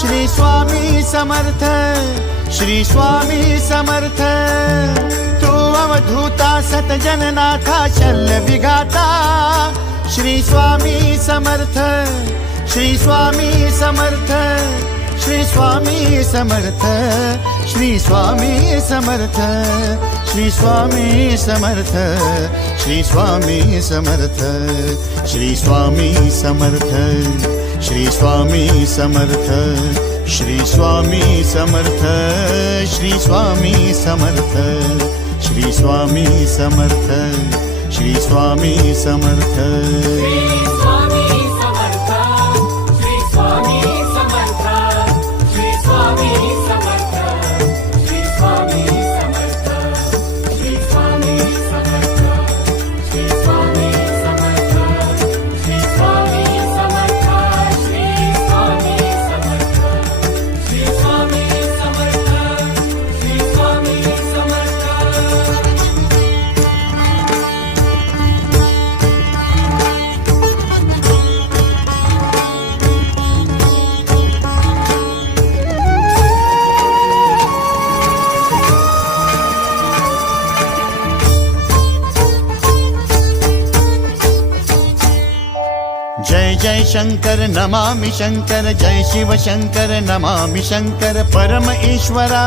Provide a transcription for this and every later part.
श्री स्वामी समर्थ, श्री स्वामी समर्थ। तू अवधूता सतजननाथा शल्य विघाता, श्री स्वामी समर्थ, श्री स्वामी समर्थ, श्री स्वामी समर्थ, श्री स्वामी समर्थ, श्री स्वामी समर्थ, श्री स्वामी समर्थ, श्री स्वामी समर्थ, श्री स्वामी समर्थ, श्री स्वामी समर्थ, श्री स्वामी समर्थ, श्री स्वामी समर्थ, श्री स्वामी समर्थ। जय जय शंकर नमामि शंकर, जय शिव शंकर नमामि शंकर। परम ईश्वरा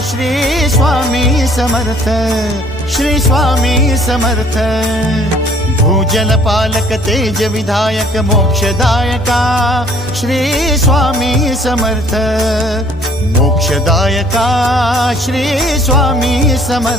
श्री स्वामी समर्थ, श्री स्वामी समर्थ। भूजल पालक तेज विधायक मोक्षदायका, श्री स्वामी समर्थ। मोक्षदायका श्री स्वामी समर्थ।